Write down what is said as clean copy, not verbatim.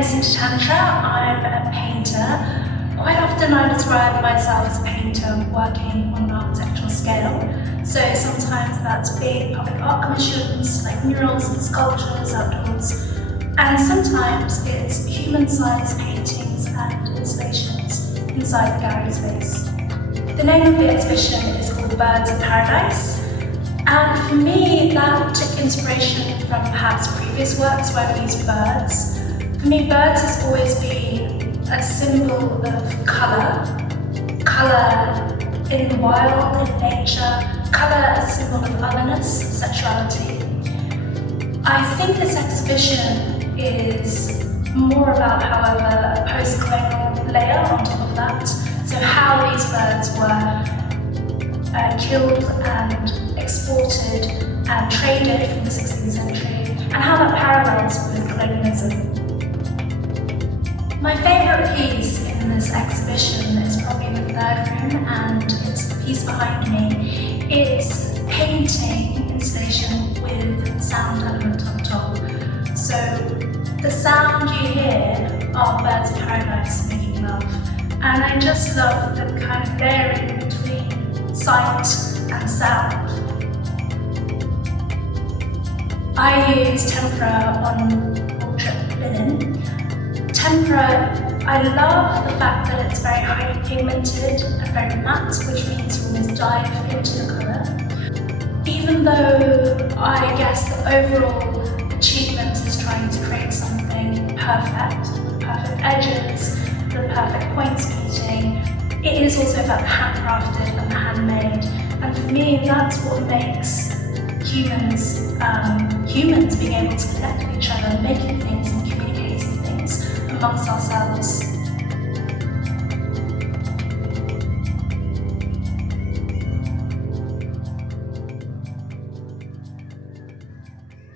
name is Sinta Tantra. I'm a painter. Quite often I describe myself as a painter working on an architectural scale. So sometimes that's big public art commissions like murals and sculptures outdoors. And sometimes it's human-sized paintings and installations inside the gallery space. The name of the exhibition is called Birds of Paradise. And for me, that took inspiration from perhaps previous works where I've used birds. For me, birds has always been a symbol of colour. Colour in the wild, in nature. Colour as a symbol of otherness, sexuality. I think this exhibition is more about, however, a post-colonial layer on top of that. So how these birds were killed and exported and traded from the 16th century, and how that parallels with colonialism. My favourite piece in this exhibition is probably the third room, and it's the piece behind me. It's a painting installation with sound element on top. So the sound you hear are birds of paradise making love. And I just love the kind of layering between sight and sound. I use tempera on portrait linen. Tempera, I love the fact that it's very highly pigmented and very matte, which means you almost dive into the colour. Even though I guess the overall achievement is trying to create something perfect, the perfect edges, the perfect points meeting, it is also about the handcrafted and the handmade. And for me, that's what makes humans being able to connect with each other, making things and communicating things amongst ourselves.